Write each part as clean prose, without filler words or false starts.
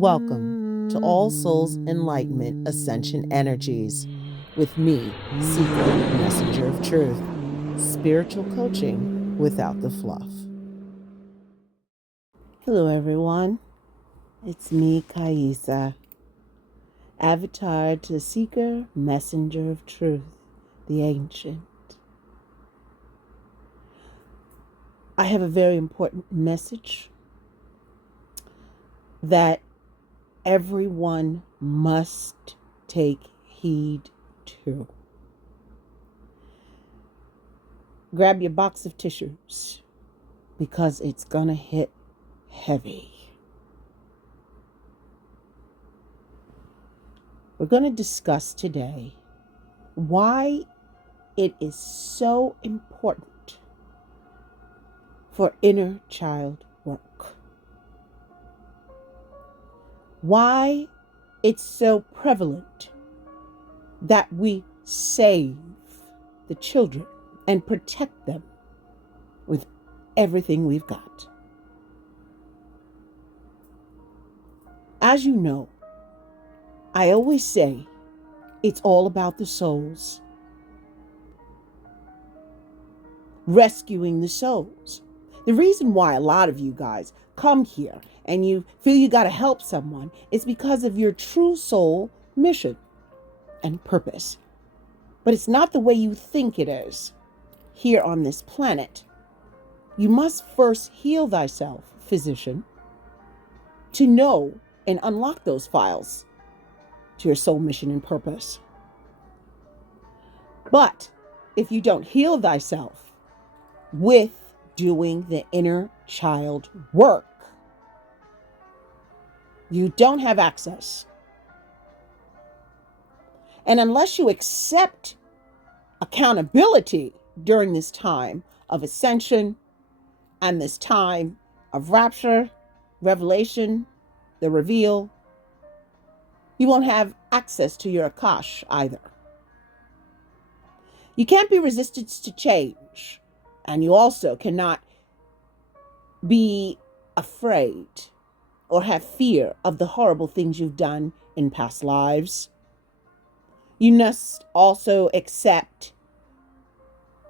Welcome to All Souls Enlightenment Ascension Energies with me, Seeker, Messenger of Truth, spiritual coaching without the fluff. Hello, everyone. It's me, Kaisa, avatar to Seeker, Messenger of Truth, the Ancient. I have a very important message that everyone must take heed to. Grab your box of tissues because it's gonna hit heavy. We're going to discuss today why it is so important for inner child work. Why it's so prevalent that we save the children and protect them with everything we've got. As you know, I always say it's all about the souls. Rescuing the souls. The reason why a lot of you guys come here and you feel you got to help someone is because of your true soul mission and purpose. But it's not the way you think it is here on this planet. You must first heal thyself, physician, to know and unlock those files to your soul mission and purpose. But if you don't heal thyself with doing the inner child work, you don't have access. And unless you accept accountability during this time of ascension and this time of rapture, revelation, the reveal, you won't have access to your Akash either. You can't be resistant to change, and you also cannot be afraid or have fear of the horrible things you've done in past lives. You must also accept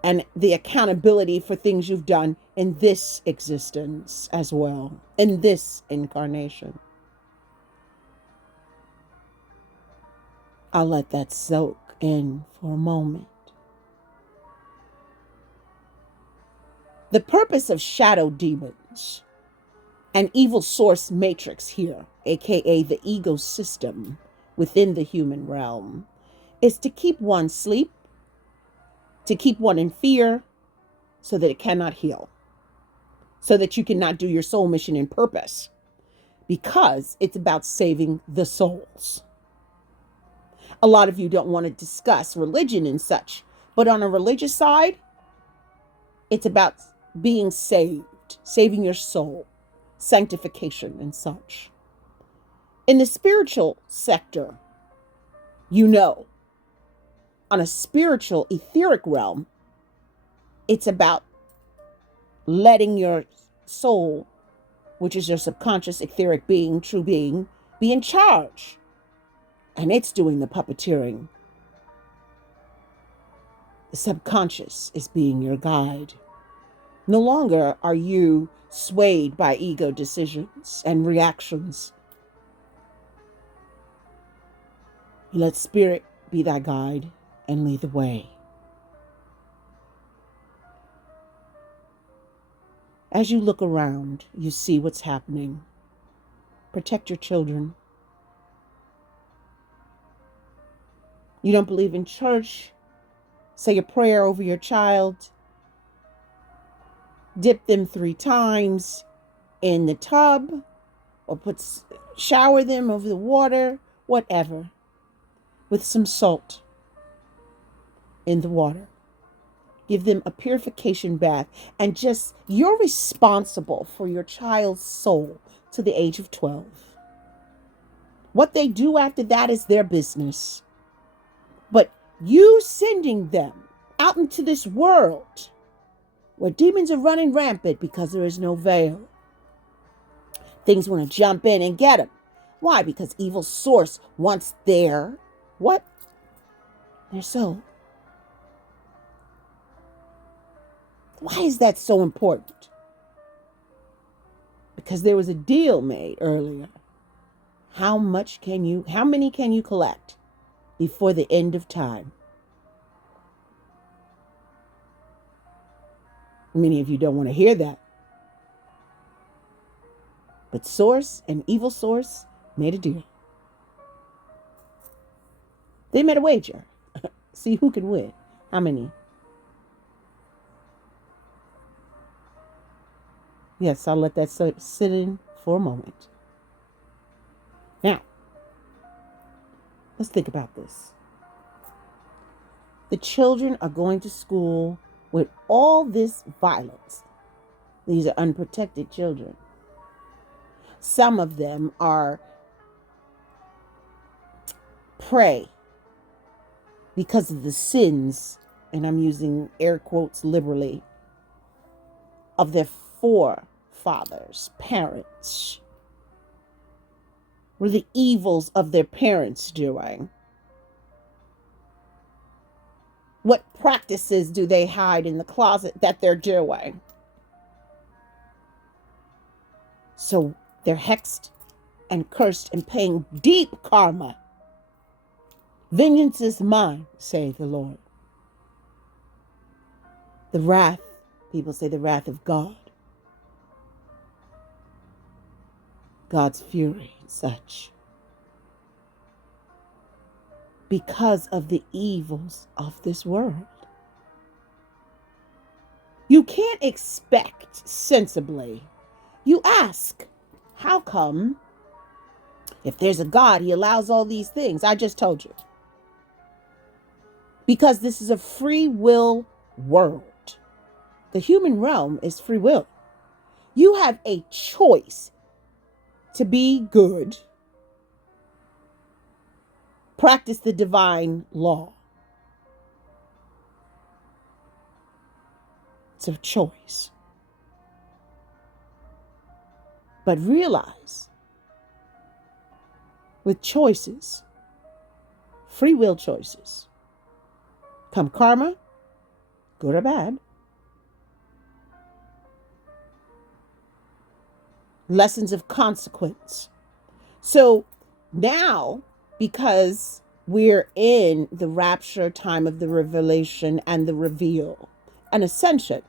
and the accountability for things you've done in this existence as well, in this incarnation. I'll let that soak in for a moment. The purpose of shadow demons and evil source matrix here, aka the ego system within the human realm, is to keep one asleep, to keep one in fear, so that it cannot heal, so that you cannot do your soul mission and purpose, because it's about saving the souls. A lot of you don't want to discuss religion and such, but on a religious side, it's about being saved, saving your soul, sanctification and such. In the spiritual sector, you know, on a spiritual etheric realm, it's about letting your soul, which is your subconscious etheric being, true being, be in charge. And it's doing the puppeteering. The subconscious is being your guide. No longer are you swayed by ego decisions and reactions. You let spirit be thy guide and lead the way. As you look around, you see what's happening. Protect your children. You don't believe in church? Say a prayer over your child. Dip them 3 times in the tub, or shower them over the water, whatever, with some salt in the water. Give them a purification bath, and you're responsible for your child's soul to the age of 12. What they do after that is their business. But you sending them out into this world where demons are running rampant because there is no veil. Things want to jump in and get them. Why? Because evil source wants their what? Their soul. Why is that so important? Because there was a deal made earlier. How many can you collect before the end of time? Many of you don't want to hear that. But source and evil source made a deal. They made a wager. See who can win. How many? Yes, I'll let that sit in for a moment. Now, let's think about this. The children are going to school with all this violence. These are unprotected children. Some of them are prey because of the sins, and I'm using air quotes liberally, of their forefathers, parents. What are the evils of their parents doing? What practices do they hide in the closet that they're doing? So they're hexed and cursed and paying deep karma. Vengeance is mine, saith the Lord. The wrath, people say the wrath of God. God's fury and such. Because of the evils of this world. You can't expect sensibly. You ask, how come if there's a God, he allows all these things? I just told you. Because this is a free will world. The human realm is free will. You have a choice to be good, practice the divine law. It's a choice. But realize, with choices, free will choices, come karma, good or bad. Lessons of consequence. So now, because we're in the rapture time of the revelation and the reveal and ascension,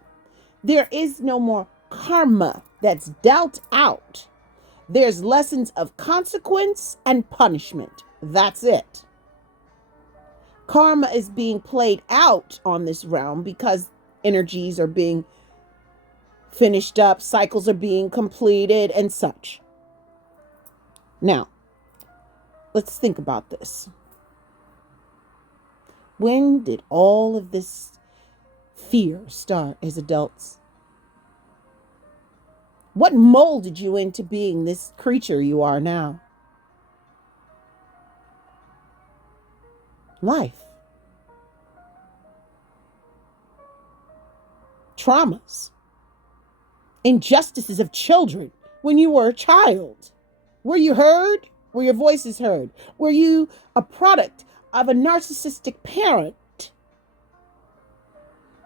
there is no more karma that's dealt out. There's lessons of consequence and punishment. That's it. Karma is being played out on this realm because energies are being finished up, cycles are being completed and such. Now, let's think about this. When did all of this fear start as adults? What molded you into being this creature you are now? Life. Traumas. Injustices of children when you were a child. Were you heard? Were your voices heard? Were you a product of a narcissistic parent?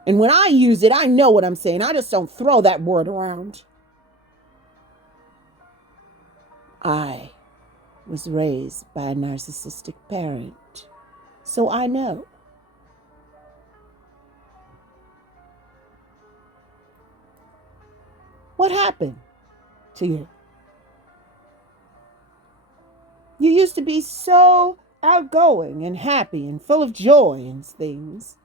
And when I use it, I know what I'm saying. I just don't throw that word around. I was raised by a narcissistic parent, so I know. What happened to you? You used to be so outgoing and happy and full of joy and things.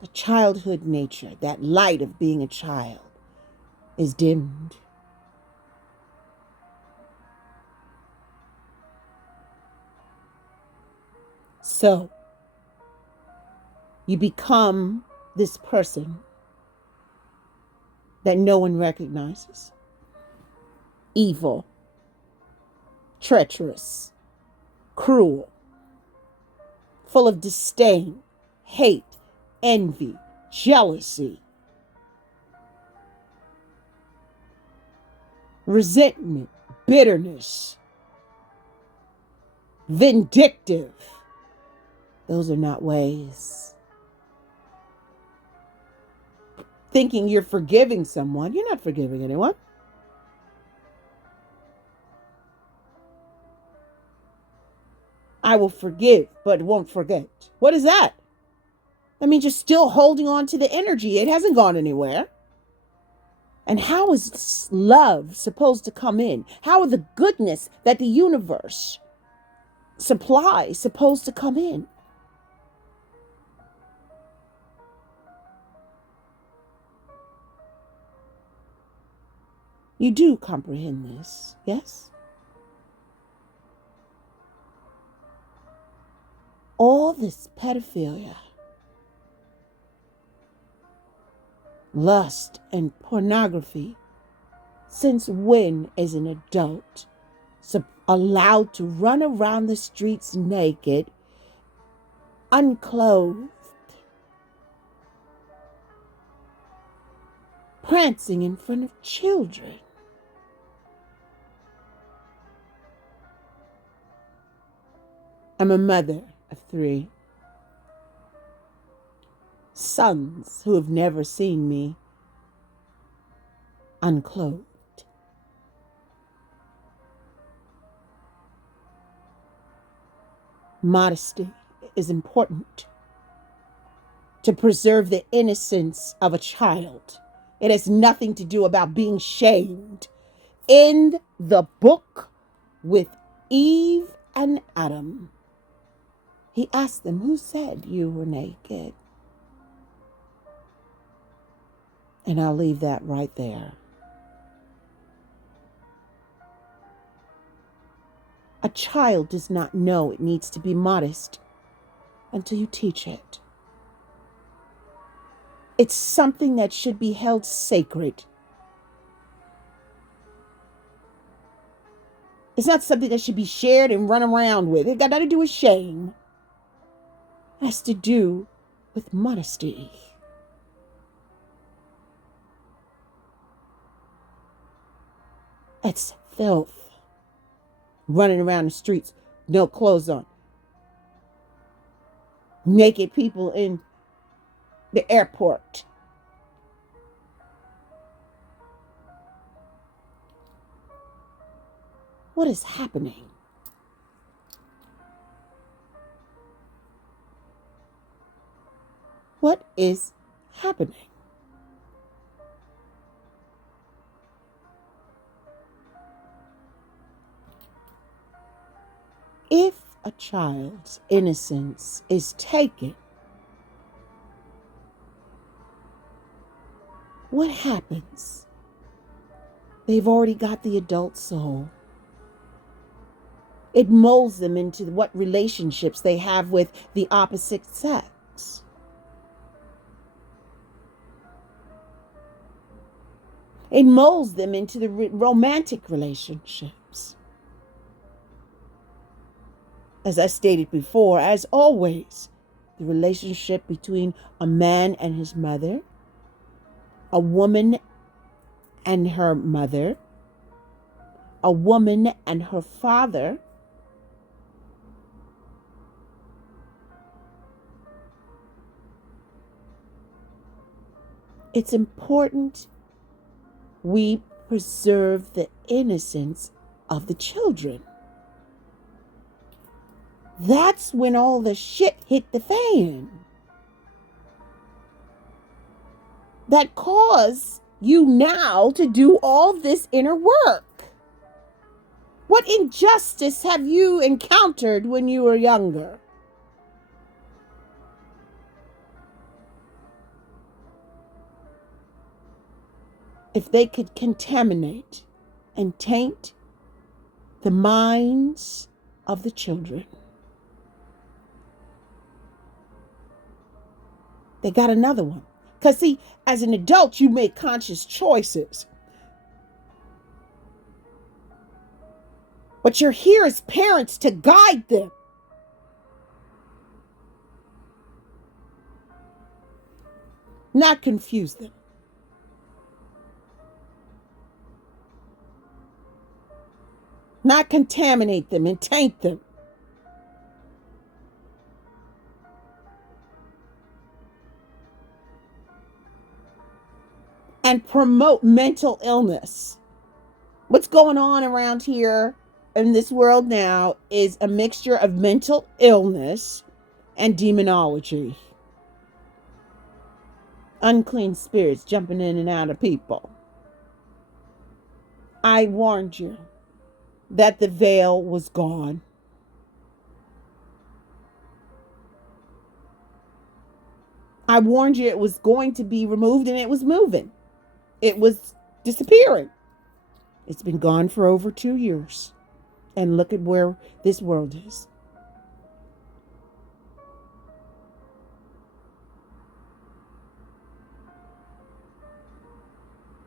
The childhood nature, that light of being a child, is dimmed. So, you become this person that no one recognizes. Evil, treacherous, cruel, full of disdain, hate, envy, jealousy. resentment, bitterness, vindictive. Those are not ways. Thinking you're forgiving someone, you're not forgiving anyone. I will forgive, but won't forget. What is that? That means you're still holding on to the energy. It hasn't gone anywhere. And how is love supposed to come in? How are the goodness that the universe supplies supposed to come in? You do comprehend this, yes? All this pedophilia, lust, and pornography, since when is an adult allowed to run around the streets naked, unclothed, prancing in front of children? I'm a mother of 3 sons who have never seen me unclothed. Modesty is important to preserve the innocence of a child. It has nothing to do about being shamed. In the book with Eve and Adam, he asked them, who said you were naked? And I'll leave that right there. A child does not know it needs to be modest until you teach it. It's something that should be held sacred. It's not something that should be shared and run around with. It got nothing to do with shame. It has to do with modesty. It's filth. Running around the streets, no clothes on. Naked people in the airport. What is happening? What is happening? If a child's innocence is taken, what happens? They've already got the adult soul. It molds them into what relationships they have with the opposite sex. It molds them into the romantic relationships. As I stated before, as always, the relationship between a man and his mother, a woman and her mother, a woman and her father, it's important we preserve the innocence of the children. That's when all the shit hit the fan. That caused you now to do all this inner work. What injustice have you encountered when you were younger? If they could contaminate and taint the minds of the children, they got another one. Because see, as an adult, you make conscious choices. But you're here as parents to guide them. Not confuse them. not contaminate them and taint them. And promote mental illness. What's going on around here in this world now is a mixture of mental illness and demonology. Unclean spirits jumping in and out of people. I warned you that the veil was gone. I warned you it was going to be removed, and it was moving. It was disappearing. It's been gone for over 2 years. And look at where this world is.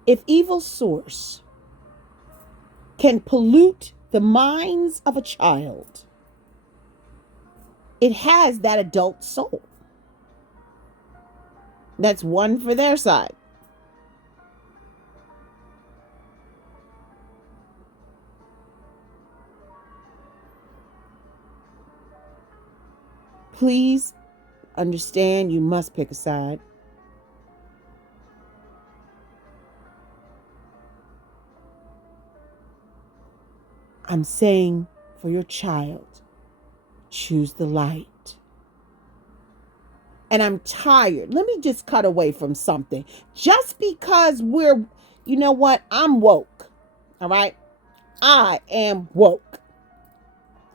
If evil source can pollute the minds of a child, it has that adult soul. That's one for their side. Please understand, you must pick a side. I'm saying for your child, choose the light. And I'm tired. Let me just cut away from something. Just because you know what? I'm woke. All right? I am woke.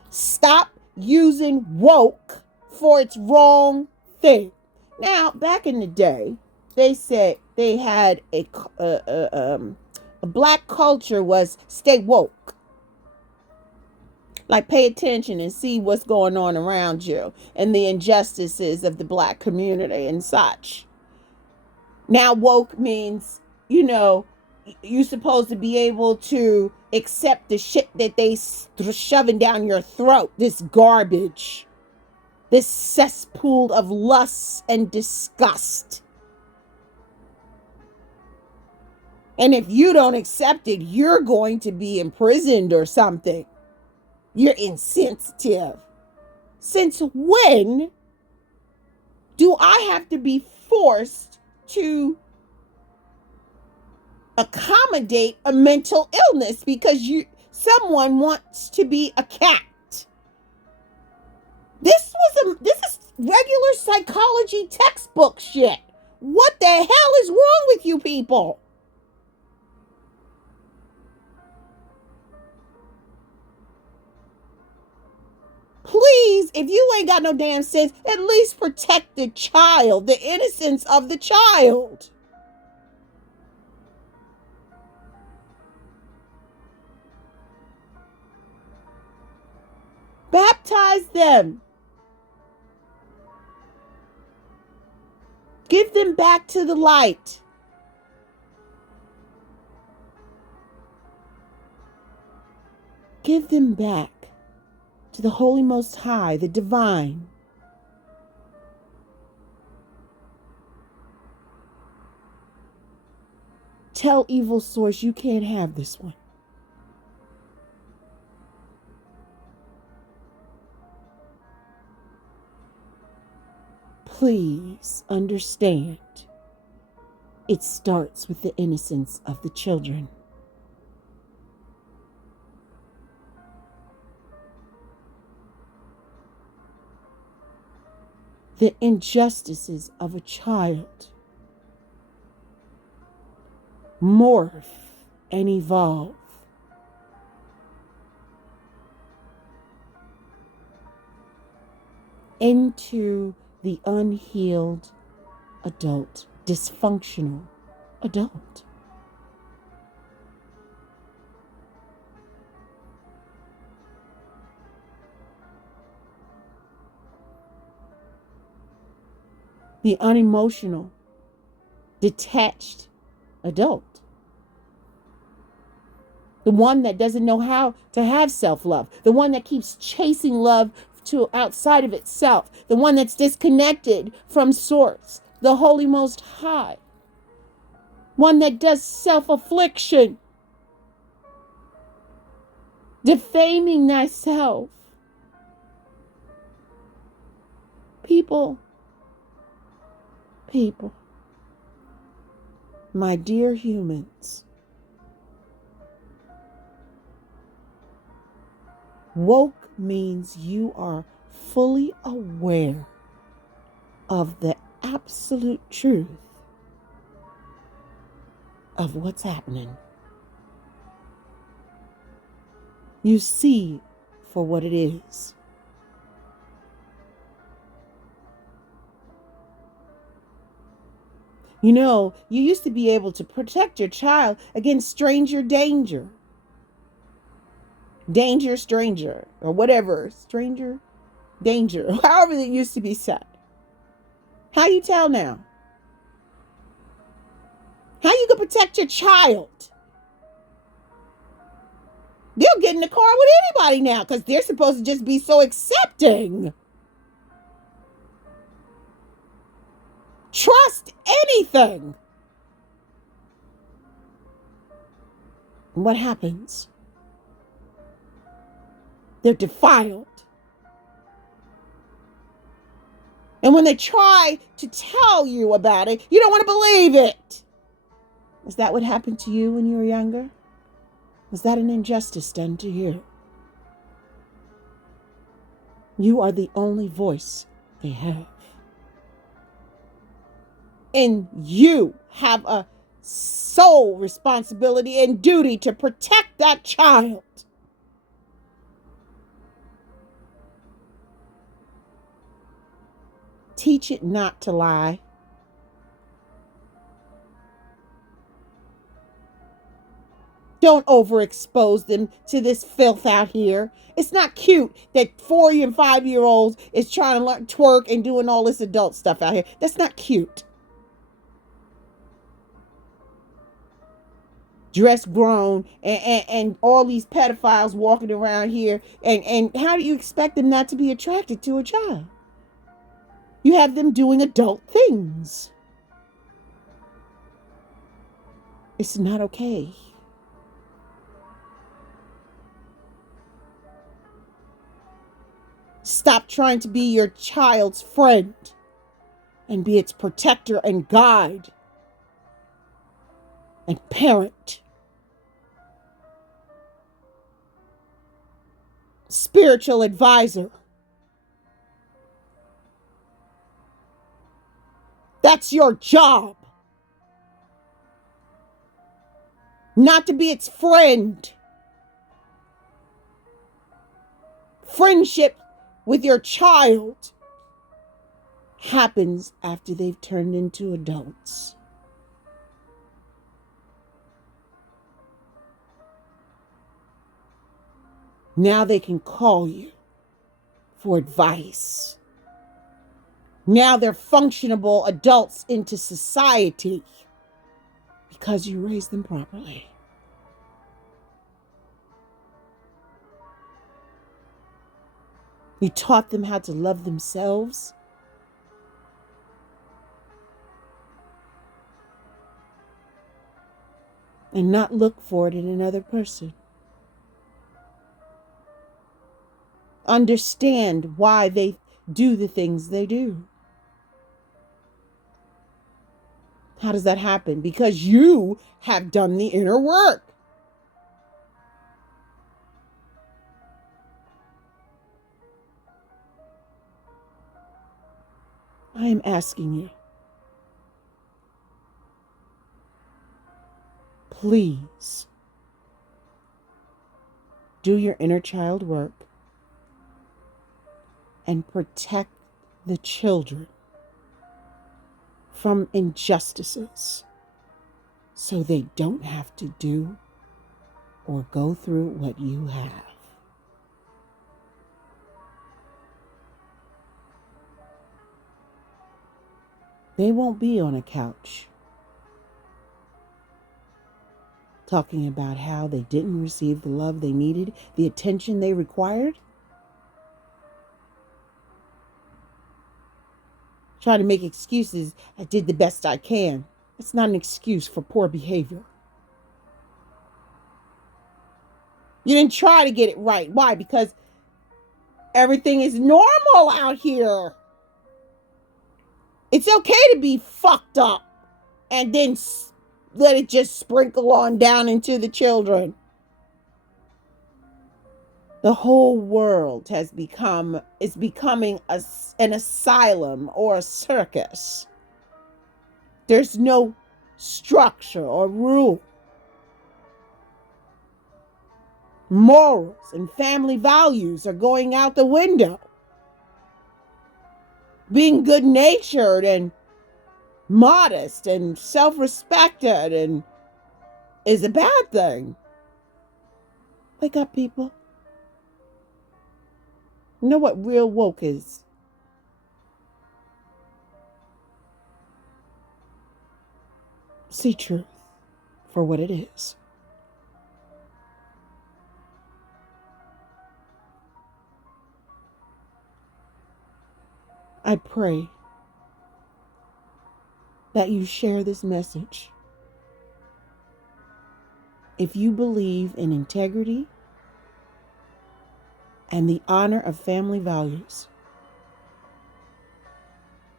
Stop using woke for its wrong thing. Now, back in the day, they said they had a black culture was stay woke. Like, pay attention and see what's going on around you and the injustices of the black community and such. Now, woke means, you're supposed to be able to accept the shit that they shoving down your throat. This garbage. This cesspool of lust and disgust. And if you don't accept it, you're going to be imprisoned or something. You're insensitive. Since when do I have to be forced to accommodate a mental illness because someone wants to be a cat? This is regular psychology textbook shit. What the hell is wrong with you people? Please, if you ain't got no damn sense, at least protect the child, the innocence of the child. Baptize them. Give them back to the light. Give them back to the Holy Most High, the Divine. Tell evil source you can't have this one. Please understand, it starts with the innocence of the children. The injustices of a child morph and evolve into the unhealed adult, dysfunctional adult. The unemotional, detached adult. The one that doesn't know how to have self-love. The one that keeps chasing love to outside of itself. The one that's disconnected from source, the Holy Most High. One that does self-affliction. defaming thyself. People, my dear humans, woke means you are fully aware of the absolute truth of what's happening. You see for what it is. You know, you used to be able to protect your child against stranger danger. Danger, stranger, or whatever. Stranger, danger, however it used to be said. How you tell now? How you can protect your child? They'll get in the car with anybody now because they're supposed to just be so accepting. Trust anything. And what happens? They're defiled. And when they try to tell you about it, you don't want to believe it. Is that what happened to you when you were younger? Was that an injustice done to you? You are the only voice they have. And you have a sole responsibility and duty to protect that child. Teach it not to lie. Don't overexpose them to this filth out here. It's not cute that 4 and 5-year-olds is trying to learn twerk and doing all this adult stuff out here. That's not cute. Dressed grown and all these pedophiles walking around here. And how do you expect them not to be attracted to a child? You have them doing adult things. It's not okay. Stop trying to be your child's friend and be its protector and guide and parent. Spiritual advisor. That's your job. Not to be its friend. Friendship with your child happens after they've turned into adults. Now they can call you for advice. Now they're functionable adults into society because you raised them properly. You taught them how to love themselves. And not look for it in another person. Understand why they do the things they do. How does that happen? Because you have done the inner work. I am asking you, please do your inner child work and protect the children from injustices so they don't have to do or go through what you have. They won't be on a couch talking about how they didn't receive the love they needed, the attention they required. Trying to make excuses. I did the best I can. It's not an excuse for poor behavior. You didn't try to get it right. Why? Because everything is normal out here. It's okay to be fucked up and then let it just sprinkle on down into the children. The whole world is becoming an asylum or a circus. There's no structure or rule. Morals and family values are going out the window. Being good-natured and modest and self-respected and is a bad thing. Wake up, people. You know what real woke is? See truth for what it is. I pray that you share this message. If you believe in integrity and the honor of family values,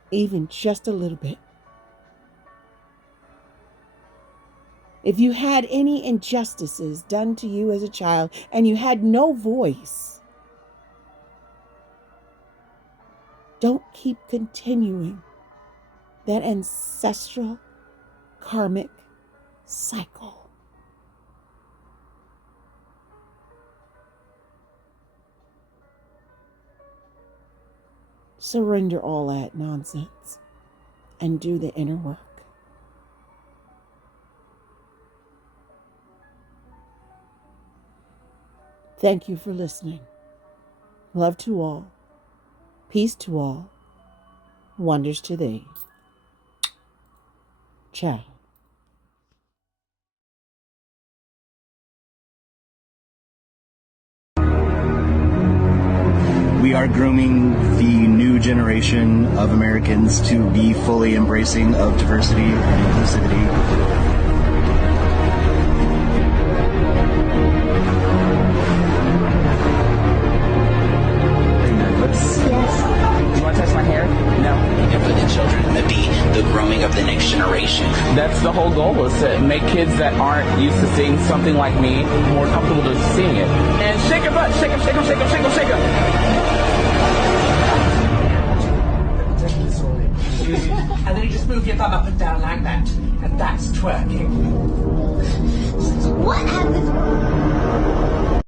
even just a little bit. If you had any injustices done to you as a child and you had no voice, don't keep continuing that ancestral karmic cycle. Surrender all that nonsense and do the inner work. Thank you for listening. Love to all. Peace to all. Wonders to thee. Ciao. We are grooming the new generation of Americans to be fully embracing of diversity and inclusivity. The grooming of the next generation. That's the whole goal, is to make kids that aren't used to seeing something like me more comfortable to seeing it. And shake your butt, shake 'em, shake 'em, shake 'em, shake 'em, shake 'em. And then you just move your bum up and down like that. And that's twerking. What happens?